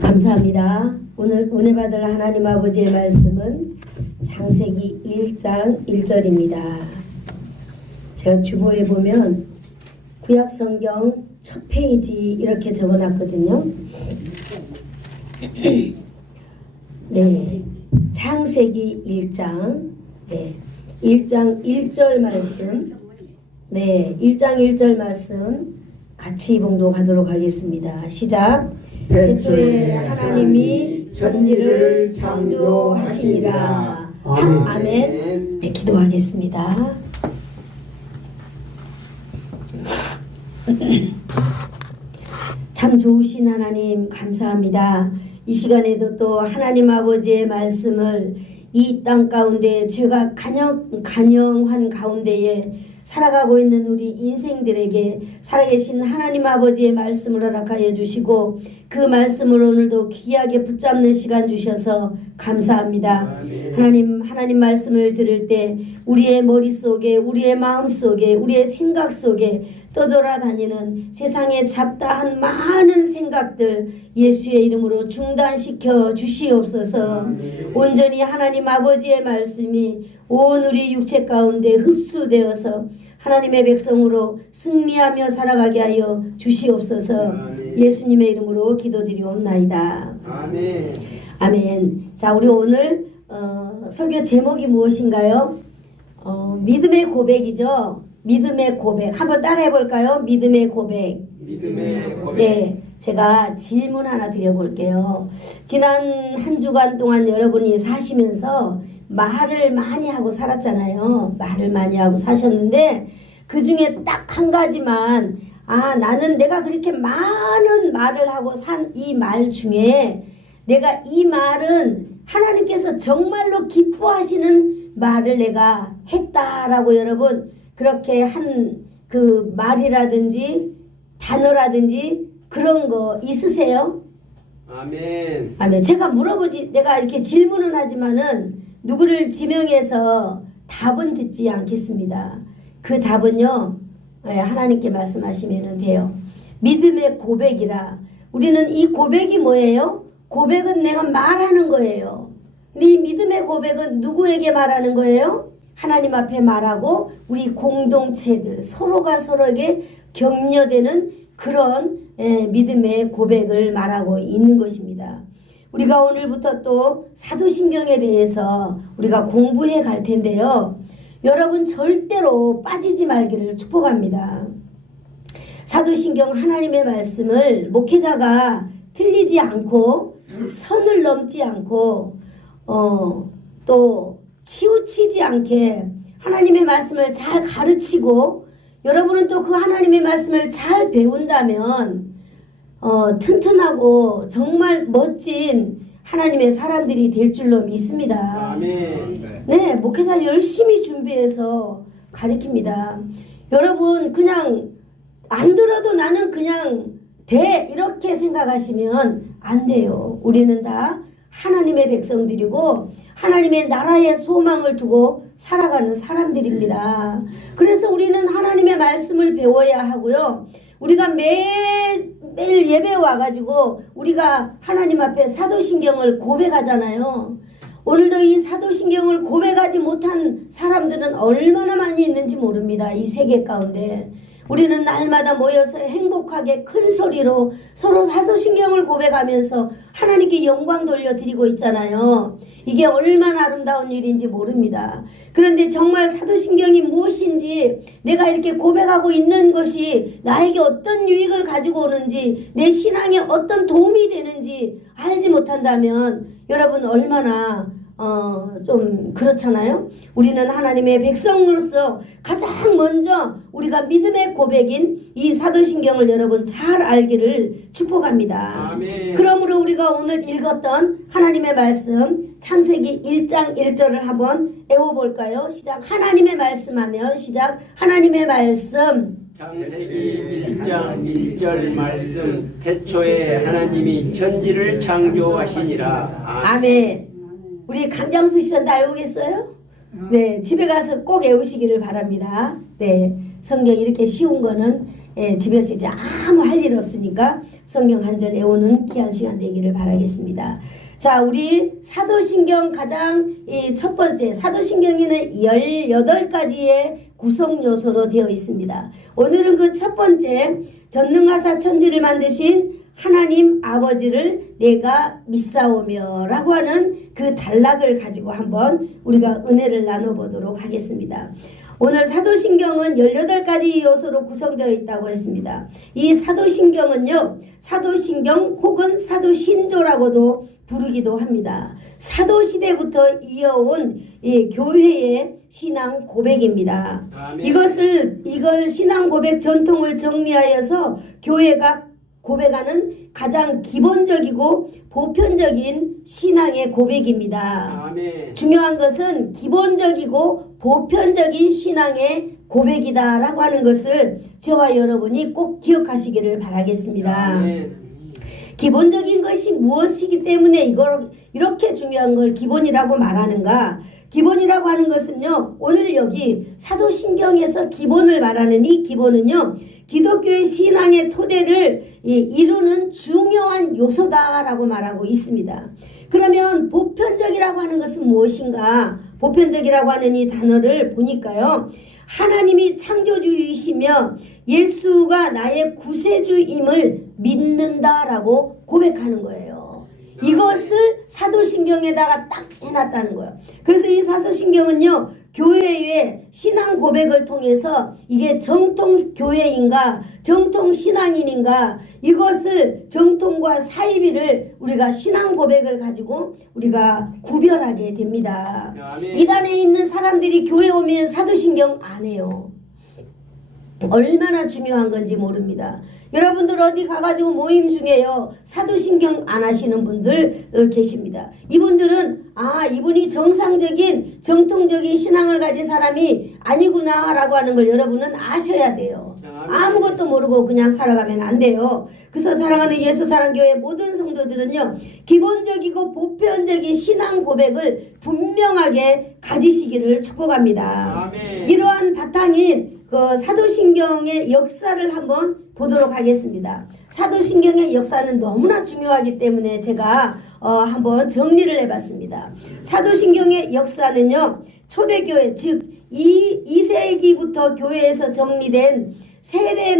감사합니다. 오늘 은혜 받을 하나님 아버지의 말씀은 창세기 1장 1절입니다. 제가 주보에 보면 구약성경 첫 페이지 이렇게 적어놨거든요. 네, 창세기 1장 1장 1절 말씀 1장 1절 말씀 같이 봉독하도록 하겠습니다. 시작. 태초에 하나님이 천지를 창조하시니라. 아멘. 네, 기도하겠습니다. 참 좋으신 하나님 감사합니다. 이 시간에도 또 하나님 아버지의 말씀을 이 땅 가운데 죄가 간영한 가운데에 살아가고 있는 우리 인생들에게 살아계신 하나님 아버지의 말씀을 허락하여 주시고 그 말씀을 오늘도 귀하게 붙잡는 시간 주셔서 감사합니다. 하나님 말씀을 들을 때 우리의 머릿속에 우리의 마음속에 우리의 생각 속에 떠돌아다니는 세상에 잡다한 많은 생각들 예수의 이름으로 중단시켜 주시옵소서. 온전히 하나님 아버지의 말씀이 온 우리 육체 가운데 흡수되어서 하나님의 백성으로 승리하며 살아가게 하여 주시옵소서. 예수님의 이름으로 기도드리옵나이다. 아멘. 아멘. 자, 우리 오늘 설교 제목이 무엇인가요? 믿음의 고백이죠. 믿음의 고백. 한번 따라해 볼까요? 믿음의 고백. 믿음의 고백. 네, 제가 질문 하나 드려볼게요. 지난 한 주간 동안 여러분이 사시면서 말을 많이 하고 살았잖아요. 말을 많이 하고 사셨는데 그 중에 딱 한 가지만 나는 내가 그렇게 많은 말을 하고 산 이 말 중에 내가 이 말은 하나님께서 정말로 기뻐하시는 말을 내가 했다라고 여러분 그렇게 한 그 말이라든지 단어라든지 그런 거 있으세요? 아멘. 아멘. 제가 물어보지 내가 이렇게 질문은 하지만은 누구를 지명해서 답은 듣지 않겠습니다. 그 답은요 하나님께 말씀하시면 돼요. 믿음의 고백이라. 우리는 이 고백이 뭐예요? 고백은 내가 말하는 거예요. 이 믿음의 고백은 누구에게 말하는 거예요? 하나님 앞에 말하고 우리 공동체들 서로가 서로에게 격려되는 그런 믿음의 고백을 말하고 있는 것입니다. 우리가 오늘부터 또 사도신경에 대해서 우리가 공부해 갈 텐데요. 여러분 절대로 빠지지 말기를 축복합니다. 사도신경 하나님의 말씀을 목회자가 틀리지 않고 선을 넘지 않고 또 치우치지 않게 하나님의 말씀을 잘 가르치고 여러분은 또 그 하나님의 말씀을 잘 배운다면 튼튼하고 정말 멋진 하나님의 사람들이 될 줄로 믿습니다. 아멘. 네, 목회자 열심히 준비해서 가르칩니다. 여러분 그냥 안 들어도 나는 그냥 돼 이렇게 생각하시면 안 돼요. 우리는 다 하나님의 백성들이고 하나님의 나라의 소망을 두고 살아가는 사람들입니다. 그래서 우리는 하나님의 말씀을 배워야 하고요. 우리가 매일 예배 와가지고 우리가 하나님 앞에 사도신경을 고백하잖아요. 오늘도 이 사도신경을 고백하지 못한 사람들은 얼마나 많이 있는지 모릅니다. 이 세계 가운데. 우리는 날마다 모여서 행복하게 큰 소리로 서로 사도신경을 고백하면서 하나님께 영광 돌려드리고 있잖아요. 이게 얼마나 아름다운 일인지 모릅니다. 그런데 정말 사도신경이 무엇인지 내가 이렇게 고백하고 있는 것이 나에게 어떤 유익을 가지고 오는지 내 신앙에 어떤 도움이 되는지 알지 못한다면 여러분 얼마나 좀 그렇잖아요. 우리는 하나님의 백성으로서 가장 먼저 우리가 믿음의 고백인 이 사도신경을 여러분 잘 알기를 축복합니다. 아멘. 그러므로 우리가 오늘 읽었던 하나님의 말씀 창세기 1장 1절을 한번 외워볼까요? 시작. 하나님의 말씀하면 시작. 하나님의 말씀. 창세기 1장 1절 말씀. 태초에 하나님이 천지를 창조하시니라. 아멘. 우리 강장수 씨는 다 외우겠어요? 네, 집에 가서 꼭 외우시기를 바랍니다. 네, 성경 이렇게 쉬운 거는 집에서 이제 아무 할 일 없으니까 성경 한 절 외우는 귀한 시간 되기를 바라겠습니다. 자, 우리 사도신경 가장 첫 번째, 사도신경에는 18가지의 구성 요소로 되어 있습니다. 오늘은 그 첫 번째, 전능하사 천지를 만드신 하나님 아버지를 내가 믿사오며 라고 하는 그 단락을 가지고 한번 우리가 은혜를 나눠보도록 하겠습니다. 오늘 사도신경은 18가지 요소로 구성되어 있다고 했습니다. 이 사도신경은요, 사도신경 혹은 사도신조라고도 부르기도 합니다. 사도시대부터 이어온 이 교회의 신앙 고백입니다. 아멘. 이걸 신앙 고백 전통을 정리하여서 교회가 고백하는 가장 기본적이고 보편적인 신앙의 고백입니다. 아멘. 중요한 것은 기본적이고 보편적인 신앙의 고백이다라고 하는 것을 저와 여러분이 꼭 기억하시기를 바라겠습니다. 아멘. 기본적인 것이 무엇이기 때문에 이걸 이렇게 중요한 걸 기본이라고 말하는가? 기본이라고 하는 것은요, 오늘 여기 사도신경에서 기본을 말하는 이 기본은요, 기독교의 신앙의 토대를 이루는 중요한 요소다라고 말하고 있습니다. 그러면 보편적이라고 하는 것은 무엇인가? 보편적이라고 하는 이 단어를 보니까요, 하나님이 창조주이시며 예수가 나의 구세주임을 믿는다라고 고백하는 거예요. 이것을 사도신경에다가 딱 해놨다는 거예요. 그래서 이 사도신경은요, 교회의 신앙 고백을 통해서 이게 정통 교회인가 정통 신앙인인가 이것을 정통과 사이비를 우리가 신앙 고백을 가지고 우리가 구별하게 됩니다. 아멘. 이단에 있는 사람들이 교회 오면 사도신경 안 해요. 얼마나 중요한 건지 모릅니다. 여러분들 어디 가가지고 모임 중에요, 사도신경 안 하시는 분들 계십니다. 이분들은 이분이 정상적인 정통적인 신앙을 가진 사람이 아니구나 라고 하는 걸 여러분은 아셔야 돼요. 아무것도 모르고 그냥 살아가면 안 돼요. 그래서 사랑하는 예수사랑교회 모든 성도들은요, 기본적이고 보편적인 신앙 고백을 분명하게 가지시기를 축복합니다. 아멘. 이러한 바탕인 그 사도신경의 역사를 한번 보도록 하겠습니다. 사도신경의 역사는 너무나 중요하기 때문에 제가 한번 정리를 해봤습니다. 사도신경의 역사는요, 초대교회 즉 2세기부터 교회에서 정리된 세례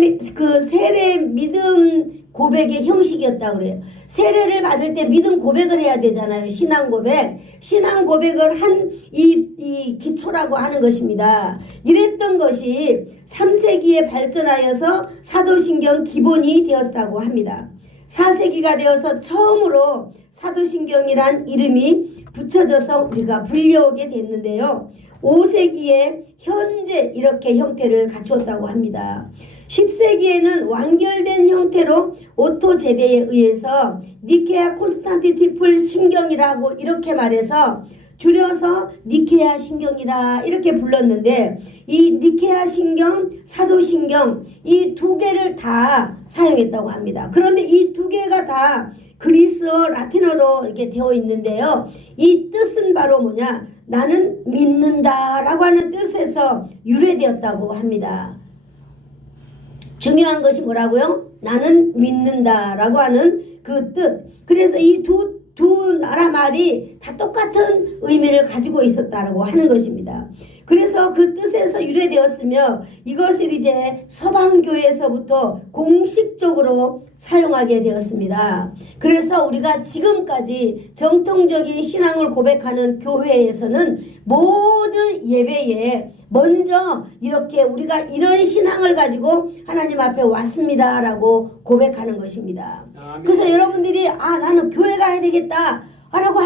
믿음 고백의 형식이었다 그래요. 세례를 받을 때 믿음 고백을 해야 되잖아요. 신앙 고백. 신앙 고백을 한 이 기초라고 하는 것입니다. 이랬던 것이 3세기에 발전하여서 사도신경 기본이 되었다고 합니다. 4세기가 되어서 처음으로 사도신경이란 이름이 붙여져서 우리가 불려오게 됐는데요. 5세기에 현재 이렇게 형태를 갖추었다고 합니다. 10세기에는 완결된 형태로 오토 제대에 의해서 니케아 콘스탄티티플 신경이라고 이렇게 말해서 줄여서 니케아 신경이라 이렇게 불렀는데, 이 니케아 신경, 사도신경 이 두 개를 다 사용했다고 합니다. 그런데 이 두 개가 다 그리스어 라틴어로 이렇게 되어 있는데요. 이 뜻은 바로 뭐냐? 나는 믿는다 라고 하는 뜻에서 유래되었다고 합니다. 중요한 것이 뭐라고요? 나는 믿는다 라고 하는 그 뜻. 그래서 이 두 나라 말이 다 똑같은 의미를 가지고 있었다고 하는 것입니다. 그래서 그 뜻에서 유래되었으며 이것을 이제 서방교회에서부터 공식적으로 사용하게 되었습니다. 그래서 우리가 지금까지 정통적인 신앙을 고백하는 교회에서는 모든 예배에 먼저 이렇게 우리가 이런 신앙을 가지고 하나님 앞에 왔습니다 라고 고백하는 것입니다. 아멘. 그래서 여러분들이 나는 교회 가야 되겠다 라고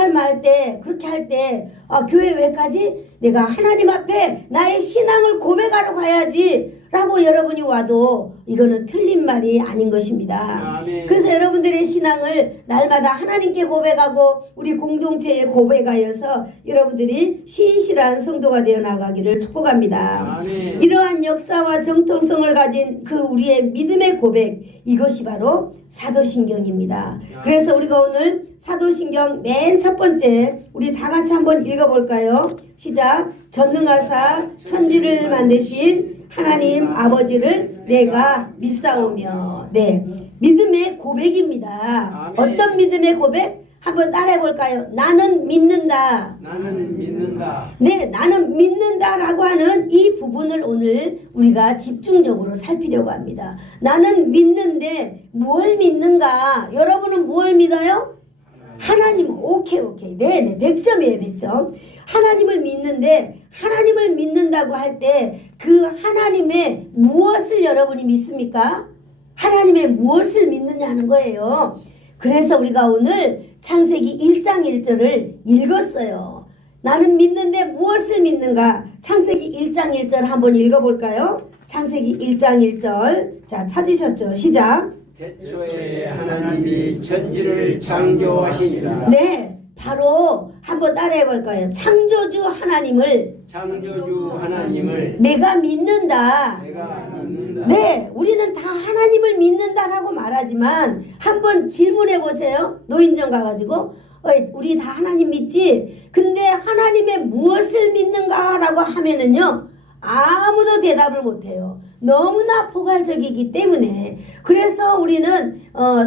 그렇게 할 때 교회 왜 가지? 내가 하나님 앞에 나의 신앙을 고백하러 가야지 라고 여러분이 와도 이거는 틀린 말이 아닌 것입니다. 아멘. 그래서 여러분들의 신앙을 날마다 하나님께 고백하고 우리 공동체에 고백하여서 여러분들이 신실한 성도가 되어 나가기를 축복합니다. 아멘. 이러한 역사와 정통성을 가진 그 우리의 믿음의 고백, 이것이 바로 사도신경입니다. 그래서 우리가 오늘 사도신경 맨 첫 번째 우리 다 같이 한번 읽어볼까요? 시작. 전능하사 천지를 만드신 하나님 아버지를 내가 믿사오며. 네, 믿음의 고백입니다. 아멘. 어떤 믿음의 고백? 한번 따라해 볼까요? 나는 믿는다. 나는 믿는다. 네, 나는 믿는다라고 하는 이 부분을 오늘 우리가 집중적으로 살피려고 합니다. 나는 믿는데 무엇을 믿는가? 여러분은 무엇을 믿어요? 하나님. 오케이. 네, 100점이에요, 100점. 하나님을 믿는데, 하나님을 믿는다고 할 때 그 하나님의 무엇을 여러분이 믿습니까? 하나님의 무엇을 믿느냐는 거예요. 그래서 우리가 오늘 창세기 1장 1절을 읽었어요. 나는 믿는데 무엇을 믿는가? 창세기 1장 1절 한번 읽어볼까요? 창세기 1장 1절. 자, 찾으셨죠? 시작. 태초에 하나님이 천지를 창조하시니라. 네, 바로 한번 따라해 볼까요? 창조주 하나님을 창조주 하나님을 내가 믿는다. 내가 믿는다. 네, 우리는 다 하나님을 믿는다라고 말하지만 한번 질문해 보세요. 노인정 가가지고 우리 다 하나님 믿지? 근데 하나님의 무엇을 믿는가라고 하면은요, 아무도 대답을 못해요. 너무나 포괄적이기 때문에. 그래서 우리는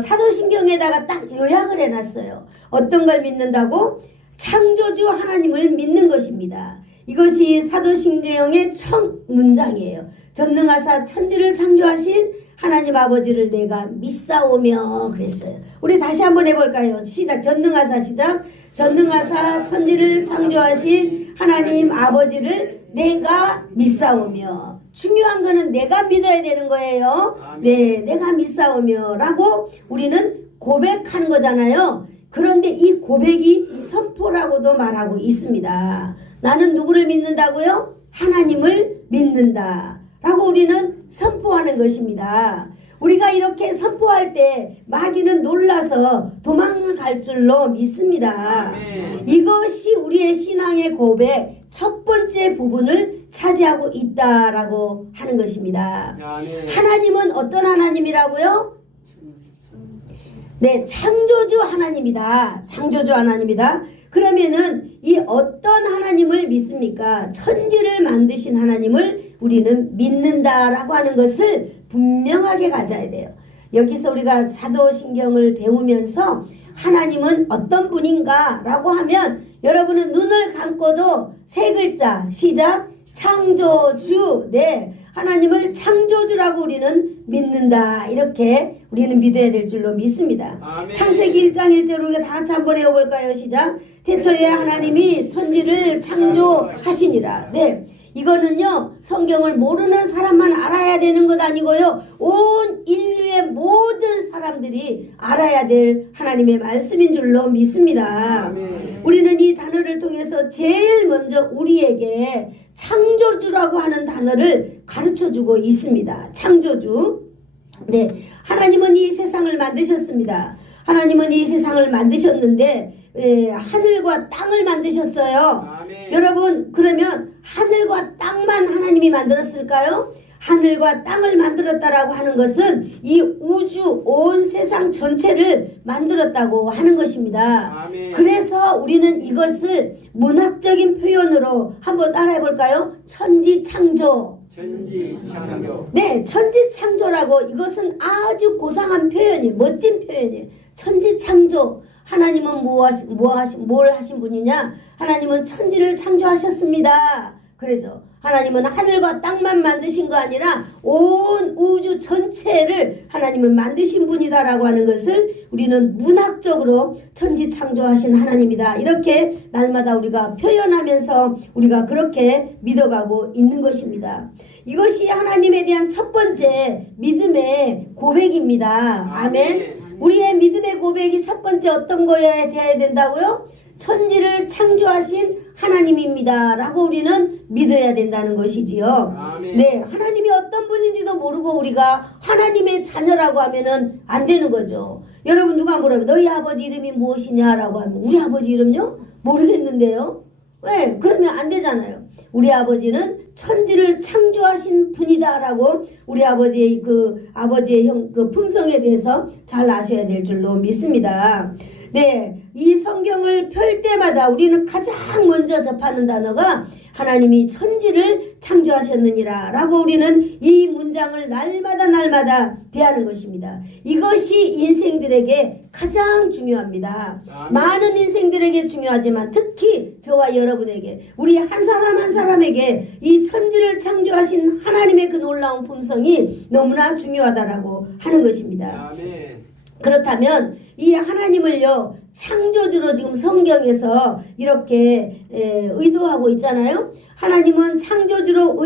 사도신경에다가 딱 요약을 해놨어요. 어떤 걸 믿는다고? 창조주 하나님을 믿는 것입니다. 이것이 사도신경의 첫 문장이에요. 전능하사 천지를 창조하신 하나님 아버지를 내가 믿사오며 그랬어요. 우리 다시 한번 해볼까요? 시작. 전능하사 시작. 전능하사 천지를 창조하신 하나님 아버지를 내가 믿사오며. 중요한 거는 내가 믿어야 되는 거예요. 네, 내가 믿사오며 라고 우리는 고백하는 거잖아요. 그런데 이 고백이 선포라고도 말하고 있습니다. 나는 누구를 믿는다고요? 하나님을 믿는다 라고 우리는 선포하는 것입니다. 우리가 이렇게 선포할 때 마귀는 놀라서 도망을 갈 줄로 믿습니다. 아멘. 이것이 우리의 신앙의 고백 첫 번째 부분을 차지하고 있다라고 하는 것입니다. 아멘. 하나님은 어떤 하나님이라고요? 네, 창조주 하나님이다. 창조주 하나님이다. 그러면은 이 어떤 하나님을 믿습니까? 천지를 만드신 하나님을 우리는 믿는다라고 하는 것을 분명하게 가져야 돼요. 여기서 우리가 사도신경을 배우면서 하나님은 어떤 분인가 라고 하면 여러분은 눈을 감고도 세 글자 시작. 창조주. 네, 하나님을 창조주라고 우리는 믿는다. 이렇게 우리는 믿어야 될 줄로 믿습니다. 아멘. 창세기 1장 1절 우리가 다 같이 한번 해볼까요? 시작. 태초에 하나님이 천지를 창조하시니라. 네, 이거는요 성경을 모르는 사람만 알아야 되는 것 아니고요, 온 인류의 모든 사람들이 알아야 될 하나님의 말씀인 줄로 믿습니다. 아멘. 우리는 이 단어를 통해서 제일 먼저 우리에게 창조주라고 하는 단어를 가르쳐주고 있습니다. 창조주. 네, 하나님은 이 세상을 만드셨습니다. 하나님은 이 세상을 만드셨는데 하늘과 땅을 만드셨어요. 아멘. 여러분, 그러면 하늘과 땅만 하나님이 만들었을까요? 하늘과 땅을 만들었다라고 하는 것은 이 우주 온 세상 전체를 만들었다고 하는 것입니다. 아멘. 그래서 우리는 이것을 문학적인 표현으로 한번 따라해 볼까요? 천지창조. 천지창조. 네, 천지창조라고, 이것은 아주 고상한 표현이에요. 멋진 표현이에요. 천지창조. 하나님은 뭘 하신 분이냐? 하나님은 천지를 창조하셨습니다. 그러죠. 하나님은 하늘과 땅만 만드신 거 아니라 온 우주 전체를 하나님은 만드신 분이다라고 하는 것을 우리는 문학적으로 천지창조하신 하나님이다, 이렇게 날마다 우리가 표현하면서 우리가 그렇게 믿어가고 있는 것입니다. 이것이 하나님에 대한 첫 번째 믿음의 고백입니다. 아멘. 우리의 믿음의 고백이 첫 번째 어떤 거여야 된다고요? 천지를 창조하신 하나님입니다 라고 우리는 믿어야 된다는 것이지요. 아멘. 네, 하나님이 어떤 분인지도 모르고 우리가 하나님의 자녀라고 하면은 안 되는 거죠. 여러분, 누가 물어요, 너희 아버지 이름이 무엇이냐라고 하면 우리 아버지 이름요? 모르겠는데요. 왜? 그러면 안 되잖아요. 우리 아버지는 천지를 창조하신 분이다라고 우리 아버지의 그 품성에 대해서 잘 아셔야 될 줄로 믿습니다. 네, 이 성경을 펼 때마다 우리는 가장 먼저 접하는 단어가 하나님이 천지를 창조하셨느니라 라고 우리는 이 문장을 날마다 대하는 것입니다. 이것이 인생들에게 가장 중요합니다. 아멘. 많은 인생들에게 중요하지만 특히 저와 여러분에게, 우리 한 사람 한 사람에게 이 천지를 창조하신 하나님의 그 놀라운 품성이 너무나 중요하다라고 하는 것입니다. 아멘. 그렇다면 이 하나님을요, 창조주로 지금 성경에서 이렇게 의도하고 있잖아요. 하나님은 창조주로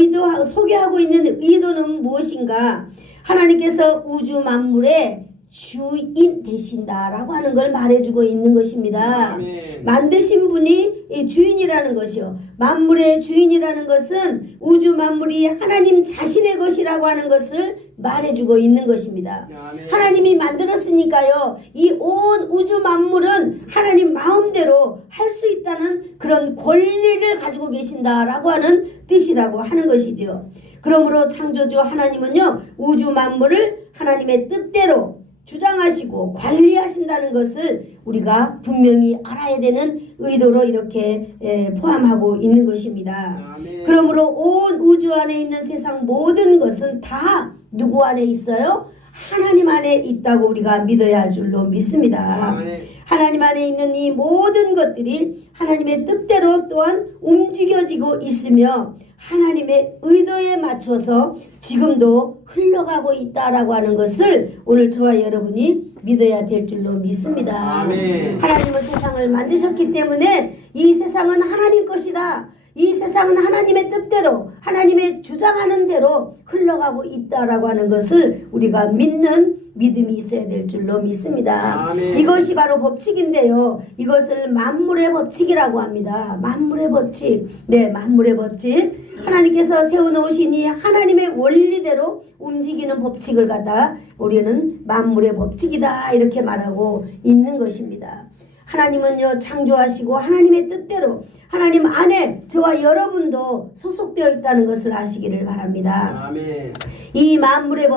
소개하고 있는 의도는 무엇인가? 하나님께서 우주 만물의 주인 되신다라고 하는 걸 말해주고 있는 것입니다. 아멘. 만드신 분이 이 주인이라는 것이요, 만물의 주인이라는 것은 우주 만물이 하나님 자신의 것이라고 하는 것을 말해주고 있는 것입니다. 아멘. 하나님이 만들었으니까요, 이 온 우주 만물은 하나님 마음대로 할 수 있다는 그런 권리를 가지고 계신다라고 하는 뜻이라고 하는 것이죠. 그러므로 창조주 하나님은요, 우주 만물을 하나님의 뜻대로 주장하시고 관리하신다는 것을 우리가 분명히 알아야 되는 의도로 이렇게 포함하고 있는 것입니다. 아멘. 그러므로 온 우주 안에 있는 세상 모든 것은 다 누구 안에 있어요? 하나님 안에 있다고 우리가 믿어야 할 줄로 믿습니다. 아멘. 하나님 안에 있는 이 모든 것들이 하나님의 뜻대로 또한 움직여지고 있으며 하나님의 의도에 맞춰서 지금도 흘러가고 있다라고 하는 것을 오늘 저와 여러분이 믿어야 될 줄로 믿습니다. 아멘. 하나님은 세상을 만드셨기 때문에 이 세상은 하나님 것이다. 이 세상은 하나님의 뜻대로, 하나님의 주장하는 대로 흘러가고 있다라고 하는 것을 우리가 믿는 믿음이 있어야 될 줄로 믿습니다. 아멘. 이것이 바로 법칙인데요, 이것을 만물의 법칙이라고 합니다. 만물의 법칙. 네, 만물의 법칙. 하나님께서 세워놓으신 이 하나님의 원리대로 움직이는 법칙을 갖다 우리는 만물의 법칙이다 이렇게 말하고 있는 것입니다. 하나님은요, 창조하시고 하나님의 뜻대로 하나님 안에 저와 여러분도 소속되어 있다는 것을 아시기를 바랍니다. 아멘. 이 만물의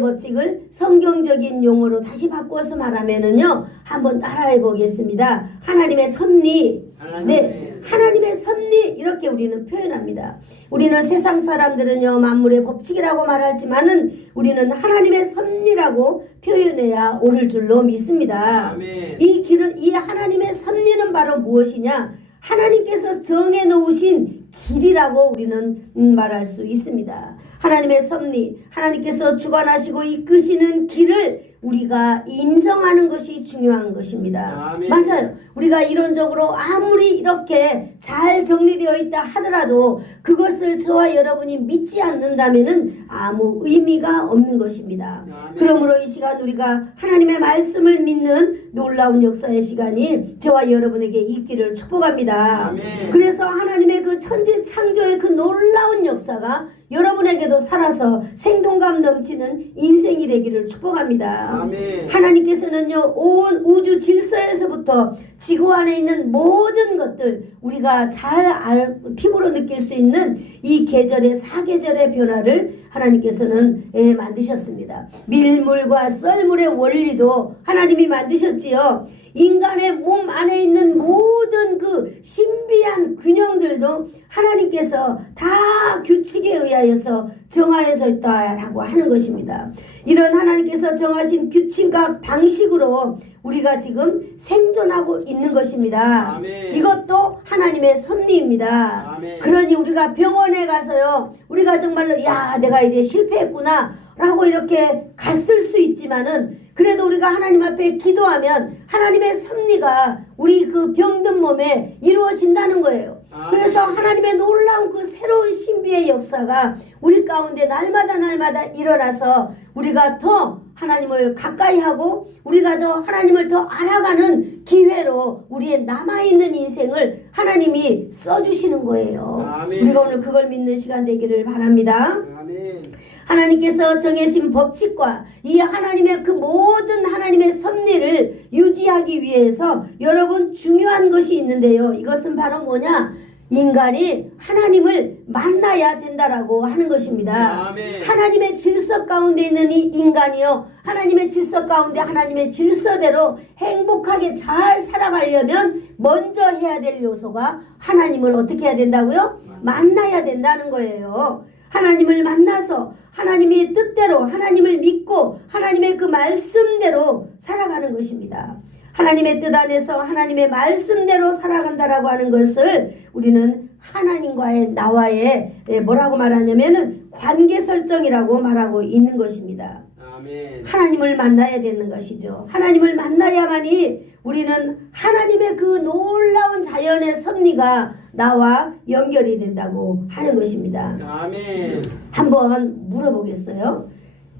법칙을 성경적인 용어로 다시 바꿔서 말하면은요, 한번 따라해 보겠습니다. 하나님의 섭리. 네, 하나님의 섭리, 이렇게 우리는 표현합니다. 우리는 세상 사람들은요, 만물의 법칙이라고 말하지만은 우리는 하나님의 섭리라고 표현해야 옳을 줄로 믿습니다. 아멘. 이 하나님의 섭리는 바로 무엇이냐? 하나님께서 정해 놓으신 길이라고 우리는 말할 수 있습니다. 하나님의 섭리, 하나님께서 주관하시고 이끄시는 길을 우리가 인정하는 것이 중요한 것입니다. 아멘. 맞아요. 우리가 이론적으로 아무리 이렇게 잘 정리되어 있다 하더라도 그것을 저와 여러분이 믿지 않는다면은 아무 의미가 없는 것입니다. 아멘. 그러므로 이 시간 우리가 하나님의 말씀을 믿는 놀라운 역사의 시간이 저와 여러분에게 있기를 축복합니다. 아멘. 그래서 하나님의 그 천지 창조의 그 놀라운 역사가 여러분에게도 살아서 생동감 넘치는 인생이 되기를 축복합니다. 아멘. 하나님께서는요, 온 우주 질서에서부터 지구 안에 있는 모든 것들, 우리가 잘 피부로 느낄 수 있는 이 계절의 사계절의 변화를 하나님께서는 만드셨습니다. 밀물과 썰물의 원리도 하나님이 만드셨지요. 인간의 몸 안에 있는 모든 그 신비한 균형들도 하나님께서 다 규칙에 의하여서 정하여져 있다라고 하는 것입니다. 이런 하나님께서 정하신 규칙과 방식으로 우리가 지금 생존하고 있는 것입니다. 아멘. 이것도 하나님의 섭리입니다. 아멘. 그러니 우리가 병원에 가서요, 우리가 정말로 야, 내가 이제 실패했구나 라고 이렇게 갔을 수 있지만은, 그래도 우리가 하나님 앞에 기도하면 하나님의 섭리가 우리 그 병든 몸에 이루어진다는 거예요. 그래서 하나님의 놀라운 그 새로운 신비의 역사가 우리 가운데 날마다 일어나서 우리가 더 하나님을 가까이 하고 우리가 더 하나님을 더 알아가는 기회로 우리의 남아있는 인생을 하나님이 써주시는 거예요. 아멘. 우리가 오늘 그걸 믿는 시간 되기를 바랍니다. 아멘. 하나님께서 정해진 법칙과 이 하나님의 그 모든 하나님의 섭리를 유지하기 위해서 여러분 중요한 것이 있는데요. 이것은 바로 뭐냐? 인간이 하나님을 만나야 된다라고 하는 것입니다. 아멘. 하나님의 질서 가운데 있는 이 인간이요, 하나님의 질서 가운데 하나님의 질서대로 행복하게 잘 살아가려면 먼저 해야 될 요소가 하나님을 어떻게 해야 된다고요? 만나야 된다는 거예요. 하나님을 만나서 하나님의 뜻대로 하나님을 믿고 하나님의 그 말씀대로 살아가는 것입니다. 하나님의 뜻 안에서 하나님의 말씀대로 살아간다라고 하는 것을 우리는 하나님과의 나와의 뭐라고 말하냐면은 관계 설정이라고 말하고 있는 것입니다. 아멘. 하나님을 만나야 되는 것이죠. 하나님을 만나야만이 우리는 하나님의 그 놀라운 자연의 섭리가 나와 연결이 된다고 하는 것입니다. 아멘. 한번 물어보겠어요.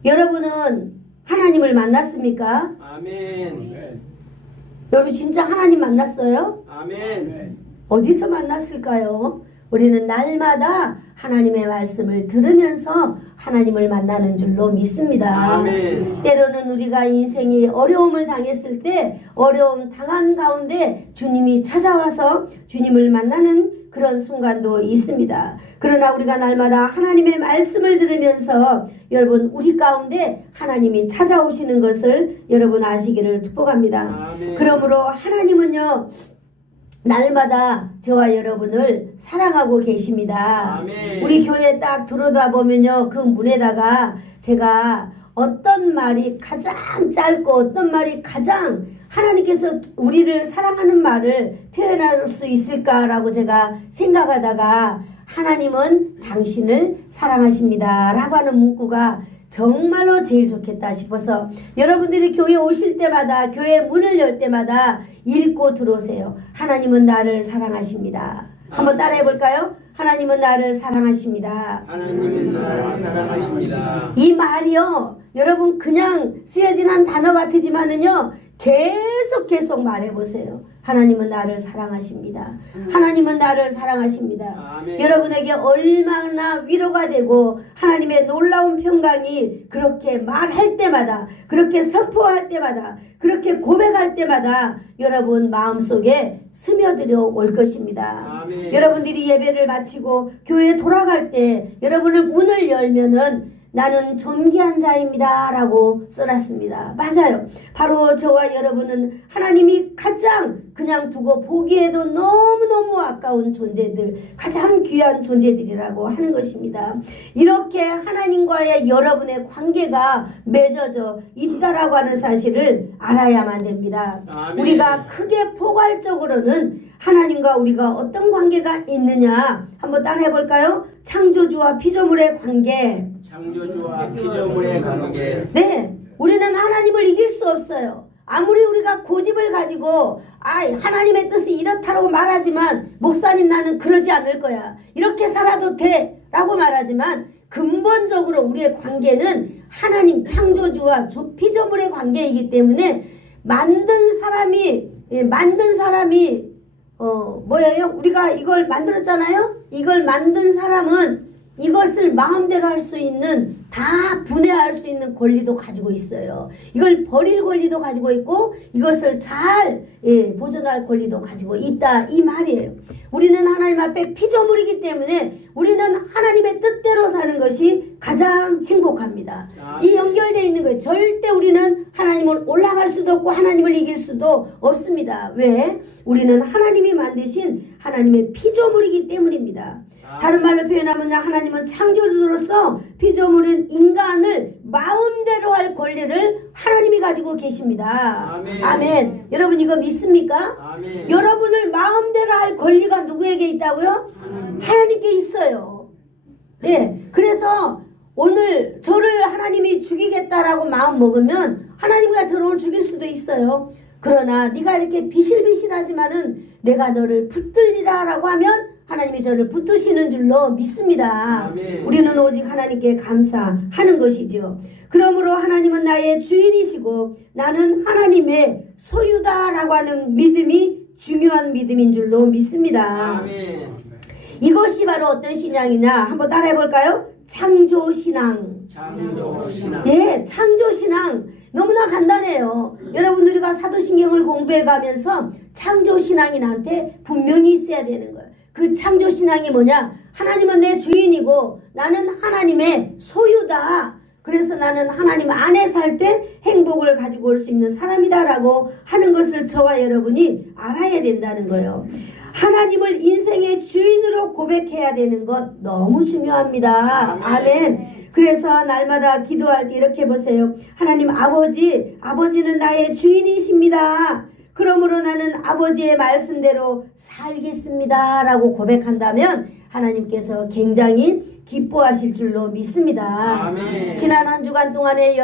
여러분은 하나님을 만났습니까? 아멘. 여러분 진짜 하나님 만났어요? 아멘. 어디서 만났을까요? 우리는 날마다 하나님의 말씀을 들으면서 하나님을 만나는 줄로 믿습니다. 아멘. 때로는 우리가 인생이 어려움을 당했을 때 어려움 당한 가운데 주님이 찾아와서 주님을 만나는 그런 순간도 있습니다. 그러나 우리가 날마다 하나님의 말씀을 들으면서 여러분 우리 가운데 하나님이 찾아오시는 것을 여러분 아시기를 축복합니다. 아멘. 그러므로 하나님은요 날마다 저와 여러분을 사랑하고 계십니다. 아멘. 우리 교회 딱 들어다 보면요 그 문에다가 제가 어떤 말이 가장 짧고 어떤 말이 가장 하나님께서 우리를 사랑하는 말을 표현할 수 있을까라고 제가 생각하다가 하나님은 당신을 사랑하십니다 라고 하는 문구가 정말로 제일 좋겠다 싶어서 여러분들이 교회 오실 때마다 교회 문을 열 때마다 읽고 들어오세요. 하나님은 나를 사랑하십니다. 한번 따라해 볼까요? 하나님은 나를 사랑하십니다. 하나님은 나를 사랑하십니다. 이 말이요 여러분 그냥 쓰여진 한 단어 같지만은요 계속 말해보세요. 하나님은 나를 사랑하십니다. 하나님은 나를 사랑하십니다. 아멘. 여러분에게 얼마나 위로가 되고 하나님의 놀라운 평강이 그렇게 말할 때마다 그렇게 선포할 때마다 그렇게 고백할 때마다 여러분 마음속에 스며들어 올 것입니다. 아멘. 여러분들이 예배를 마치고 교회에 돌아갈 때 여러분을 문을 열면은 나는 존귀한 자입니다 라고 써놨습니다. 맞아요. 바로 저와 여러분은 하나님이 가장 그냥 두고 보기에도 너무너무 아까운 존재들, 가장 귀한 존재들이라고 하는 것입니다. 이렇게 하나님과의 여러분의 관계가 맺어져 있다라고 하는 사실을 알아야만 됩니다. 아멘. 우리가 크게 포괄적으로는 하나님과 우리가 어떤 관계가 있느냐 한번 따라해 볼까요? 창조주와 피조물의 관계. 창조주와 피조물의 관계. 네, 우리는 하나님을 이길 수 없어요. 아무리 우리가 고집을 가지고 하나님의 뜻이 이렇다고 말하지만 목사님 나는 그러지 않을 거야. 이렇게 살아도 돼 라고 말하지만 근본적으로 우리의 관계는 하나님 창조주와 피조물의 관계이기 때문에 만든 사람이 뭐예요? 우리가 이걸 만들었잖아요. 이걸 만든 사람은 이것을 마음대로 할 수 있는 다 분해할 수 있는 권리도 가지고 있어요. 이걸 버릴 권리도 가지고 있고 이것을 잘 보존할 권리도 가지고 있다 이 말이에요. 우리는 하나님 앞에 피조물이기 때문에 우리는 하나님의 뜻대로 사는 것이 가장 행복합니다. 이 연결되어 있는 거예요. 절대 우리는 하나님을 올라갈 수도 없고 하나님을 이길 수도 없습니다. 왜? 우리는 하나님이 만드신 하나님의 피조물이기 때문입니다. 다른 말로 표현하면 하나님은 창조주로서 피조물은 인간을 마음대로 할 권리를 하나님이 가지고 계십니다. 아멘. 아멘. 여러분 이거 믿습니까? 아멘. 여러분을 마음대로 할 권리가 누구에게 있다고요? 하나님께 있어요. 네. 그래서 오늘 저를 하나님이 죽이겠다라고 마음 먹으면 하나님과 저를 죽일 수도 있어요. 그러나 네가 이렇게 비실비실하지만은 내가 너를 붙들리라 라고 하면 하나님이 저를 붙드시는 줄로 믿습니다. 아멘. 우리는 오직 하나님께 감사하는 것이죠. 그러므로 하나님은 나의 주인이시고 나는 하나님의 소유다라고 하는 믿음이 중요한 믿음인 줄로 믿습니다. 아멘. 이것이 바로 어떤 신앙이냐 한번 따라해 볼까요? 창조신앙. 창조신앙. 예, 창조신앙 너무나 간단해요. 여러분 우리가 사도신경을 공부해 가면서 창조신앙이 나한테 분명히 있어야 되는 거예요. 그 창조신앙이 뭐냐? 하나님은 내 주인이고 나는 하나님의 소유다. 그래서 나는 하나님 안에 살 때 행복을 가지고 올 수 있는 사람이다라고 하는 것을 저와 여러분이 알아야 된다는 거예요. 하나님을 인생의 주인으로 고백해야 되는 것 너무 중요합니다. 아멘. 그래서 날마다 기도할 때 이렇게 보세요. 하나님 아버지는 나의 주인이십니다. 그러므로 나는 아버지의 말씀대로 살겠습니다. 라고 고백한다면 하나님께서 굉장히 기뻐하실 줄로 믿습니다. 아멘. 지난 한 주간 동안에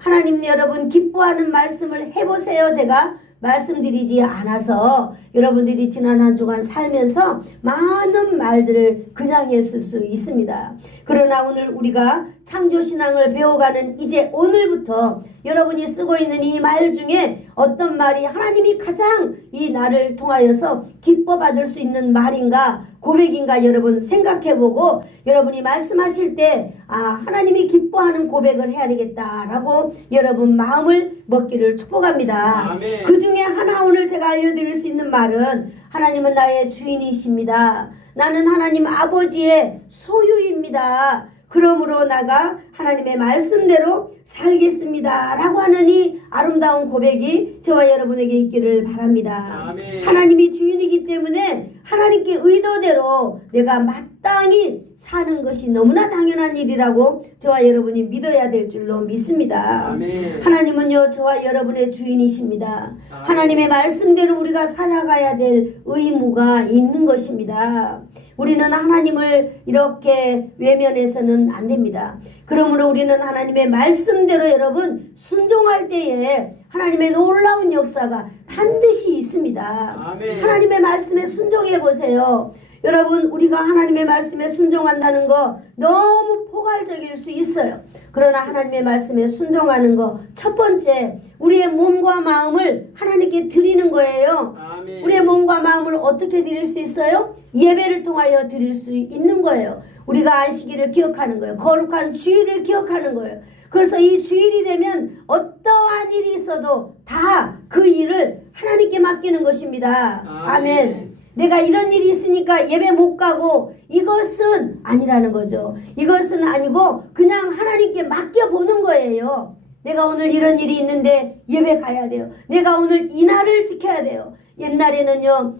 하나님 여러분 기뻐하는 말씀을 해보세요. 제가 말씀드리지 않아서 여러분들이 지난 한 주간 살면서 많은 말들을 그냥 했을 수 있습니다. 그러나 오늘 우리가 창조신앙을 배워가는 이제 오늘부터 여러분이 쓰고 있는 이 말 중에 어떤 말이 하나님이 가장 이 나를 통하여서 기뻐 받을 수 있는 말인가 고백인가 여러분 생각해보고 여러분이 말씀하실 때 하나님이 기뻐하는 고백을 해야 되겠다라고 여러분 마음을 먹기를 축복합니다. 아멘. 그 중에 하나 오늘 제가 알려드릴 수 있는 말은 하나님은 나의 주인이십니다. 나는 하나님 아버지의 소유입니다. 그러므로 나가 하나님의 말씀대로 살겠습니다. 라고 하는 이 아름다운 고백이 저와 여러분에게 있기를 바랍니다. 아멘. 하나님이 주인이기 때문에 하나님께 의도대로 내가 마땅히 사는 것이 너무나 당연한 일이라고 저와 여러분이 믿어야 될 줄로 믿습니다. 아멘. 하나님은요 저와 여러분의 주인이십니다. 하나님의 말씀대로 우리가 살아가야 될 의무가 있는 것입니다. 우리는 하나님을 이렇게 외면해서는 안 됩니다. 그러므로 우리는 하나님의 말씀대로 여러분 순종할 때에 하나님의 놀라운 역사가 반드시 있습니다. 아멘. 하나님의 말씀에 순종해 보세요. 여러분 우리가 하나님의 말씀에 순종한다는 거 너무 포괄적일 수 있어요. 그러나 하나님의 말씀에 순종하는 거 첫 번째 우리의 몸과 마음을 하나님께 드리는 거예요. 아멘. 우리의 몸과 마음을 어떻게 드릴 수 있어요? 예배를 통하여 드릴 수 있는 거예요. 우리가 안식일을 기억하는 거예요. 거룩한 주일을 기억하는 거예요. 그래서 이 주일이 되면 어떠한 일이 있어도 다 그 일을 하나님께 맡기는 것입니다. 아멘. 내가 이런 일이 있으니까 예배 못 가고 이것은 아니라는 거죠. 이것은 아니고 그냥 하나님께 맡겨보는 거예요. 내가 오늘 이런 일이 있는데 예배 가야 돼요. 내가 오늘 이날을 지켜야 돼요. 옛날에는요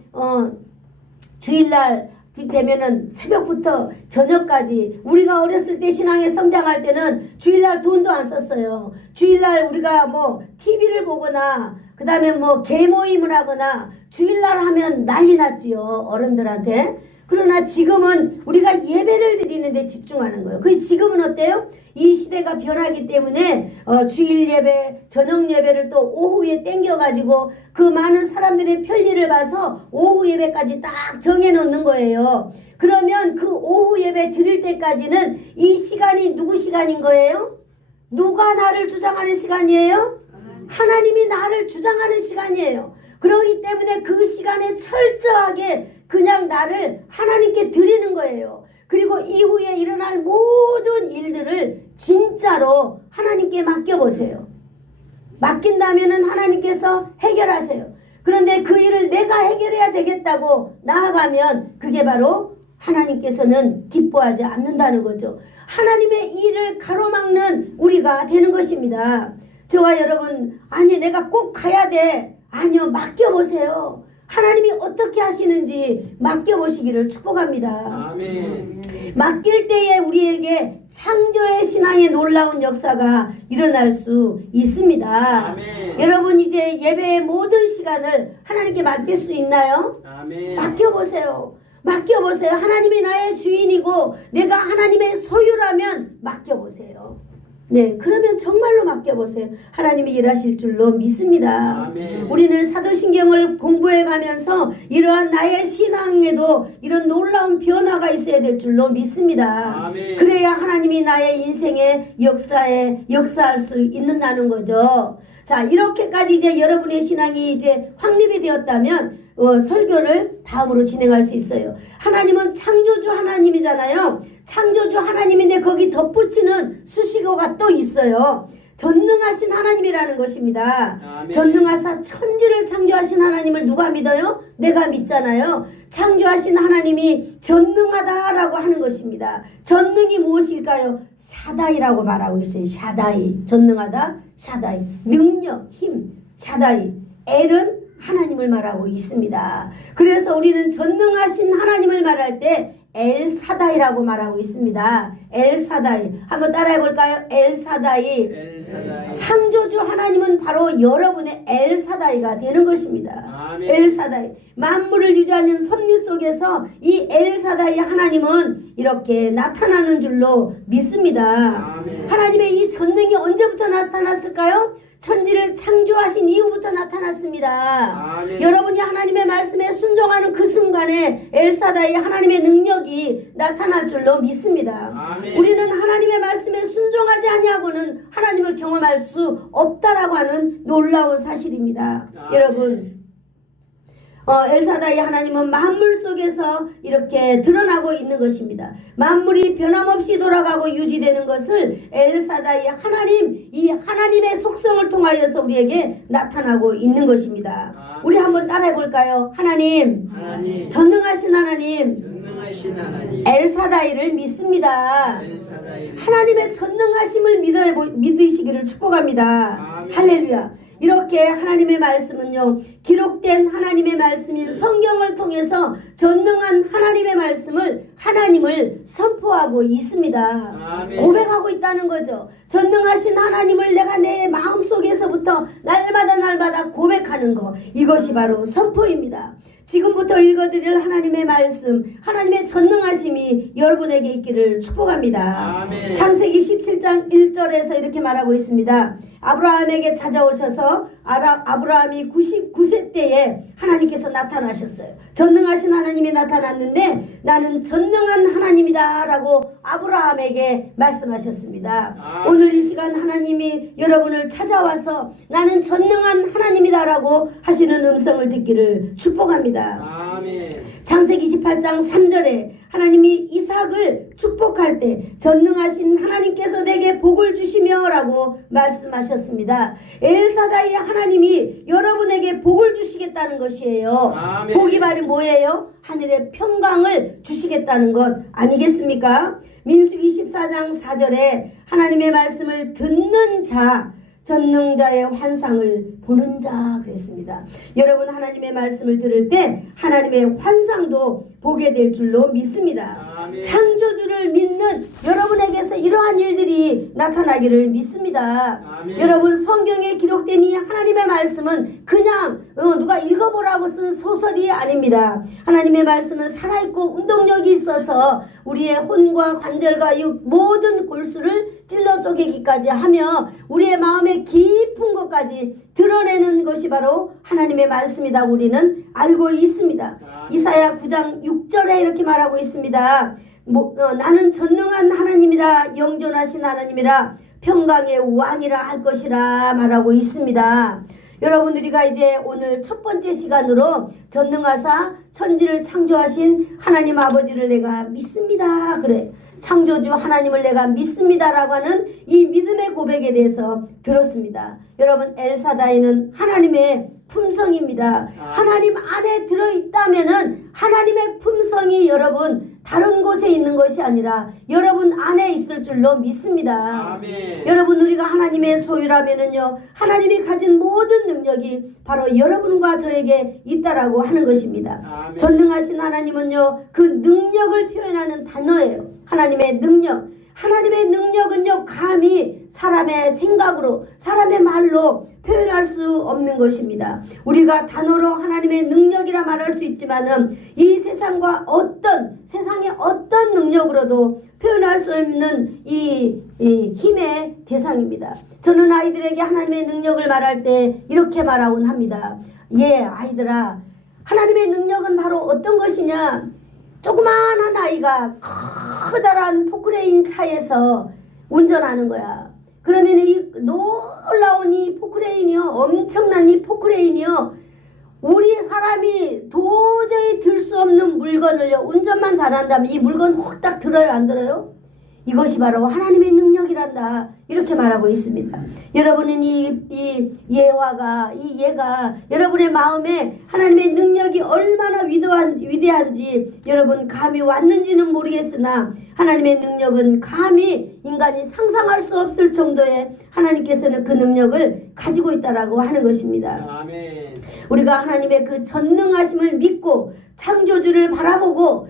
주일날 되면은 새벽부터 저녁까지 우리가 어렸을 때 신앙에 성장할 때는 주일날 돈도 안 썼어요. 주일날 우리가 뭐 TV를 보거나 그 다음에 뭐 개모임을 하거나 주일날 하면 난리 났지요 어른들한테. 그러나 지금은 우리가 예배를 드리는데 집중하는 거예요. 그 지금은 어때요? 이 시대가 변하기 때문에 주일 예배, 저녁 예배를 또 오후에 땡겨가지고 그 많은 사람들의 편리를 봐서 오후 예배까지 딱 정해놓는 거예요. 그러면 그 오후 예배 드릴 때까지는 이 시간이 누구 시간인 거예요? 누가 나를 주장하는 시간이에요? 하나님이 나를 주장하는 시간이에요. 그렇기 때문에 그 시간에 철저하게 그냥 나를 하나님께 드리는 거예요. 그리고 이후에 일어날 모든 일들을 진짜로 하나님께 맡겨보세요. 맡긴다면은 하나님께서 해결하세요. 그런데 그 일을 내가 해결해야 되겠다고 나아가면 그게 바로 하나님께서는 기뻐하지 않는다는 거죠. 하나님의 일을 가로막는 우리가 되는 것입니다. 저와 여러분, 아니 내가 꼭 가야 돼. 아니요, 맡겨보세요. 하나님이 어떻게 하시는지 맡겨보시기를 축복합니다. 아멘. 맡길 때에 우리에게 창조의 신앙의 놀라운 역사가 일어날 수 있습니다. 아멘. 여러분 이제 예배의 모든 시간을 하나님께 맡길 수 있나요? 아멘. 맡겨보세요. 맡겨보세요. 하나님이 나의 주인이고 내가 하나님의 소유라면 맡겨보세요. 네, 그러면 정말로 맡겨보세요. 하나님이 일하실 줄로 믿습니다. 아멘. 우리는 사도신경을 공부해 가면서 이러한 나의 신앙에도 이런 놀라운 변화가 있어야 될 줄로 믿습니다. 아멘. 그래야 하나님이 나의 인생의 역사에 역사할 수 있는다는 거죠. 자, 이렇게까지 이제 여러분의 신앙이 이제 확립이 되었다면 설교를 다음으로 진행할 수 있어요. 하나님은 창조주 하나님이잖아요. 창조주 하나님인데 거기 덧붙이는 수식어가 또 있어요. 전능하신 하나님이라는 것입니다. 아멘. 전능하사 천지를 창조하신 하나님을 누가 믿어요? 내가 믿잖아요. 창조하신 하나님이 전능하다라고 하는 것입니다. 전능이 무엇일까요? 샤다이라고 말하고 있어요. 샤다이. 전능하다. 샤다이. 능력, 힘. 샤다이. 엘은 하나님을 말하고 있습니다. 그래서 우리는 전능하신 하나님을 말할 때 엘사다이라고 말하고 있습니다. 엘사다이. 한번 따라해 볼까요? 엘사다이. 엘사다이. 창조주 하나님은 바로 여러분의 엘사다이가 되는 것입니다. 아멘. 엘사다이. 만물을 유지하는 섭리 속에서 이 엘사다이 하나님은 이렇게 나타나는 줄로 믿습니다. 아멘. 하나님의 이 전능이 언제부터 나타났을까요? 천지를 창조하신 이후부터 나타났습니다. 아멘. 여러분이 하나님의 말씀에 순종하는 그 순간에 엘사다이 하나님의 능력이 나타날 줄로 믿습니다. 아멘. 우리는 하나님의 말씀에 순종하지 아니하고는 하나님을 경험할 수 없다라고 하는 놀라운 사실입니다. 아멘. 여러분, 엘사다이 하나님은 만물 속에서 이렇게 드러나고 있는 것입니다. 만물이 변함없이 돌아가고 유지되는 것을 엘사다이 하나님, 이 하나님의 속성을 통하여서 우리에게 나타나고 있는 것입니다. 우리 한번 따라해 볼까요? 하나님, 하나님. 전능하신 하나님, 전능하신 하나님. 엘사다이를 믿습니다. 엘사다이. 하나님의 전능하심을 믿으시기를 축복합니다. 아멘. 할렐루야. 이렇게 하나님의 말씀은요, 기록된 하나님의 말씀인 성경을 통해서 전능한 하나님의 말씀을 하나님을 선포하고 있습니다. 아멘. 고백하고 있다는 거죠. 전능하신 하나님을 내가 내 마음속에서부터 날마다 고백하는 거, 이것이 바로 선포입니다. 지금부터 읽어드릴 하나님의 말씀, 하나님의 전능하심이 여러분에게 있기를 축복합니다. 아멘. 창세기 17장 1절에서 이렇게 말하고 있습니다. 아브라함에게 찾아오셔서 아브라함이 99세 때에 하나님께서 나타나셨어요. 전능하신 하나님이 나타났는데 나는 전능한 하나님이다 라고 아브라함에게 말씀하셨습니다. 오늘 이 시간 하나님이 여러분을 찾아와서 나는 전능한 하나님이다 라고 하시는 음성을 듣기를 축복합니다. 아멘. 창세기 28장 3절에 하나님이 이삭을 축복할 때 전능하신 하나님께서 내게 복을 주시며 라고 말씀하셨습니다. 엘사다이 하나님이 여러분에게 복을 주시겠다는 것이에요. 아멘. 복이 바로 뭐예요? 하늘의 평강을 주시겠다는 것 아니겠습니까? 민수기 14장 4절에 하나님의 말씀을 듣는 자, 전능자의 환상을 보는 자 그랬습니다. 여러분 하나님의 말씀을 들을 때 하나님의 환상도 보게 될 줄로 믿습니다. 아멘. 창조주를 믿는 여러분에게서 이러한 일들이 나타나기를 믿습니다. 아멘. 여러분 성경에 기록된 이 하나님의 말씀은 그냥 누가 읽어보라고 쓴 소설이 아닙니다. 하나님의 말씀은 살아있고 운동력이 있어서 우리의 혼과 관절과 이 모든 골수를 찔러 쪼개기까지 하며 우리의 마음의 깊은 것까지 드러내는 것이 바로 하나님의 말씀이다 우리는 알고 있습니다. 이사야 9장 6절에 이렇게 말하고 있습니다. 나는 전능한 하나님이라 영존하신 하나님이라 평강의 왕이라 할 것이라 말하고 있습니다. 여러분 우리가 이제 오늘 첫 번째 시간으로 전능하사 천지를 창조하신 하나님 아버지를 내가 믿습니다. 그래. 창조주 하나님을 내가 믿습니다라고 하는 이 믿음의 고백에 대해서 들었습니다. 여러분 엘사다이는 하나님의 품성입니다. 하나님 안에 들어있다면은 하나님의 품성이 여러분 다른 곳에 있는 것이 아니라 여러분 안에 있을 줄로 믿습니다. 아멘. 여러분 우리가 하나님의 소유라면은요 하나님이 가진 모든 능력이 바로 여러분과 저에게 있다라고 하는 것입니다. 아멘. 전능하신 하나님은요 그 능력을 표현하는 단어예요. 하나님의 능력. 하나님의 능력은요 감히 사람의 생각으로 사람의 말로 표현할 수 없는 것입니다. 우리가 단어로 하나님의 능력이라 말할 수 있지만은 이 세상과 세상의 어떤 능력으로도 표현할 수 없는 이 힘의 대상입니다. 저는 아이들에게 하나님의 능력을 말할 때 이렇게 말하곤 합니다. 예, 아이들아, 하나님의 능력은 바로 어떤 것이냐? 조그마한 아이가 커다란 포크레인 차에서 운전하는 거야. 그러면 이 놀라운 이 포크레인이요, 엄청난 이 포크레인이요, 우리 사람이 도저히 들 수 없는 물건을요, 운전만 잘한다면 이 물건 홀딱 들어요, 안 들어요? 이것이 바로 하나님의 능력이란다. 이렇게 말하고 있습니다. 여러분은 이 얘가 여러분의 마음에 하나님의 능력이 얼마나 위대한지 여러분 감이 왔는지는 모르겠으나 하나님의 능력은 감히 인간이 상상할 수 없을 정도의 하나님께서는 그 능력을 가지고 있다라고 하는 것입니다. 아멘. 우리가 하나님의 그 전능하심을 믿고 창조주를 바라보고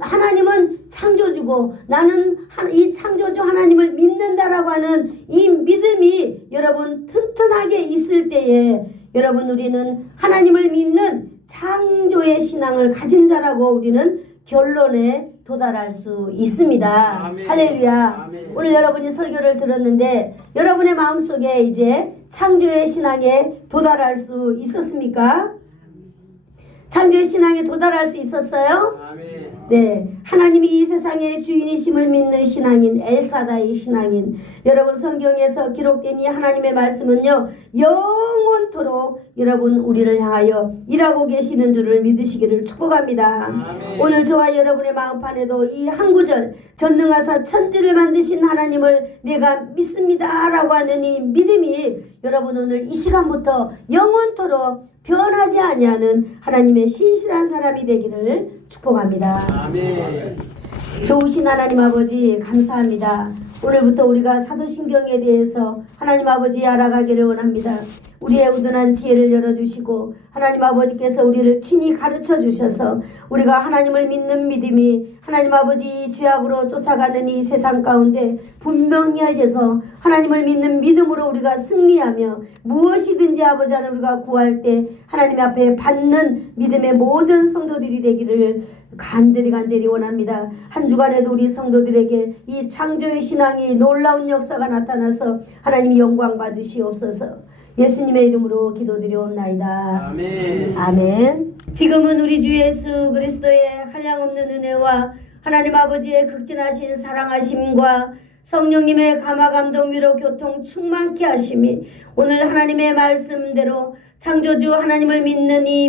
하나님은 창조주고 나는 이 창조주 하나님을 믿는다라고 하는 이 믿음이 여러분 튼튼하게 있을 때에 여러분 우리는 하나님을 믿는 창조의 신앙을 가진 자라고 우리는 결론에 도달할 수 있습니다. 아멘. 할렐루야. 아멘. 오늘 여러분이 설교를 들었는데 여러분의 마음속에 이제 창조의 신앙에 도달할 수 있었습니까? 창조의 신앙에 도달할 수 있었어요? 아멘. 네, 하나님이 이 세상의 주인이심을 믿는 신앙인 엘사다의 신앙인 여러분 성경에서 기록된 이 하나님의 말씀은요 영원토록 여러분 우리를 향하여 일하고 계시는 줄을 믿으시기를 축복합니다. 아멘. 오늘 저와 여러분의 마음판에도 이 한 구절 전능하사 천지를 만드신 하나님을 내가 믿습니다 라고 하는 이 믿음이 여러분 오늘 이 시간부터 영원토록 변하지 아니하는 하나님의 신실한 사람이 되기를 축복합니다. 아멘. 좋으신 하나님 아버지 감사합니다. 오늘부터 우리가 사도신경에 대해서 하나님 아버지 알아가기를 원합니다. 우리의 우둔한 지혜를 열어주시고 하나님 아버지께서 우리를 친히 가르쳐 주셔서 우리가 하나님을 믿는 믿음이 하나님 아버지 죄악으로 쫓아가는 이 세상 가운데 분명히 해져서 하나님을 믿는 믿음으로 우리가 승리하며 무엇이든지 아버지 하나님 우리가 구할 때 하나님 앞에 받는 믿음의 모든 성도들이 되기를 간절히 원합니다. 한 주간에도 우리 성도들에게 이 창조의 신앙이 놀라운 역사가 나타나서 하나님이 영광 받으시옵소서. 예수님의 이름으로 기도드려옵나이다. 아멘. 아멘. 지금은 우리 주 예수 그리스도의 한량없는 은혜와 하나님 아버지의 극진하신 사랑하심과 성령님의 감화감동 위로 교통 충만케 하심이 오늘 하나님의 말씀대로 창조주 하나님을 믿는 이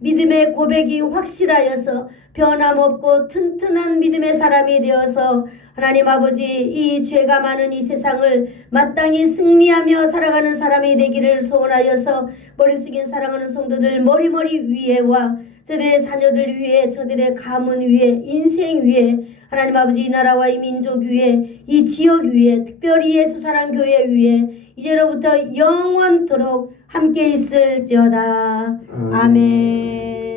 믿음의 고백이 확실하여서 변함없고 튼튼한 믿음의 사람이 되어서 하나님 아버지 이 죄가 많은 이 세상을 마땅히 승리하며 살아가는 사람이 되기를 소원하여서 머리 숙인 사랑하는 성도들 머리머리 위에와 저들의 자녀들 위에 저들의 가문 위에 인생 위에 하나님 아버지 이 나라와 이 민족 위에 이 지역 위에 특별히 예수사랑교회 위에 이제로부터 영원토록 함께 있을지어다. 아멘.